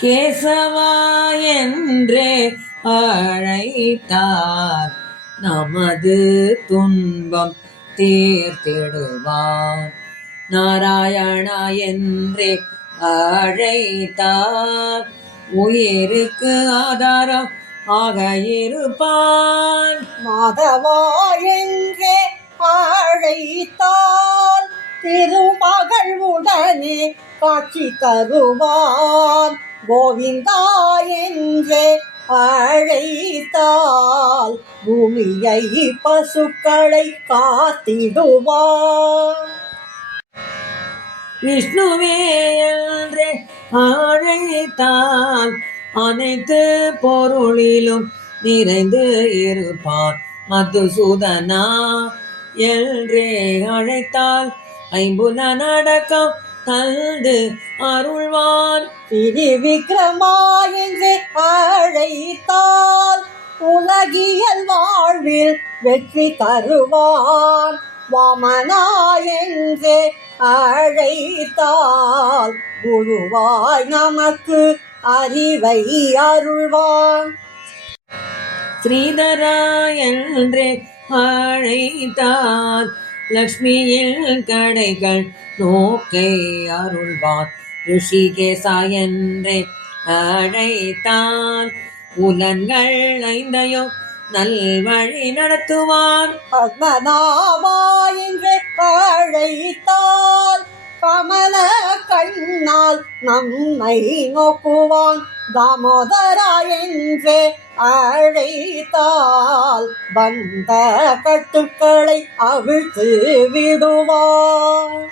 கேசவா என்றே அழைத்தார். நமது துன்பம் தீர்த்திடுவார் நாராயணா என்றே அழைத்தார். உயிருக்கு ஆதாரம் ஆக இருப்பான். மாதவா என்றே அழைத்தால் திரு உடனே காட்சி தருவான் கோவிந்தா என்றே அழைத்தால் பூமியை பசுக்களை காத்திடுவான் விஷ்ணுவே என்றே அழைத்தான். அனைத்து பொருளிலும் நிறைந்து இருப்பான் மதுசூதனா என்றே அழைத்தால் ஐம்புல நடக்கம் தந்து அருள்வான். திரு விக்ரமா என்று அழைத்தால் உலகியல் வாழ்வில் வெற்றி தருவான். வாமனா என்று அழைத்தால் குருவாய் நமக்கு அறிவை அருள்வான். ஸ்ரீதரா என்றே லக்ஷ்மியில் கடைகள் நோக்கை அருள்வார். ரிஷிகேசா என்றே அழைத்தான். புலன்கள் ஐந்தையும் நல்வழி நடத்துவார். பத்மநாபா என்று அழைத்தால் கமல கண்ணால் நம்மை நோக்குவான். தாமோதரா என்று அழைத்தால். வந்த கட்டுக்கள் அவிழ்த்து விடுவார்.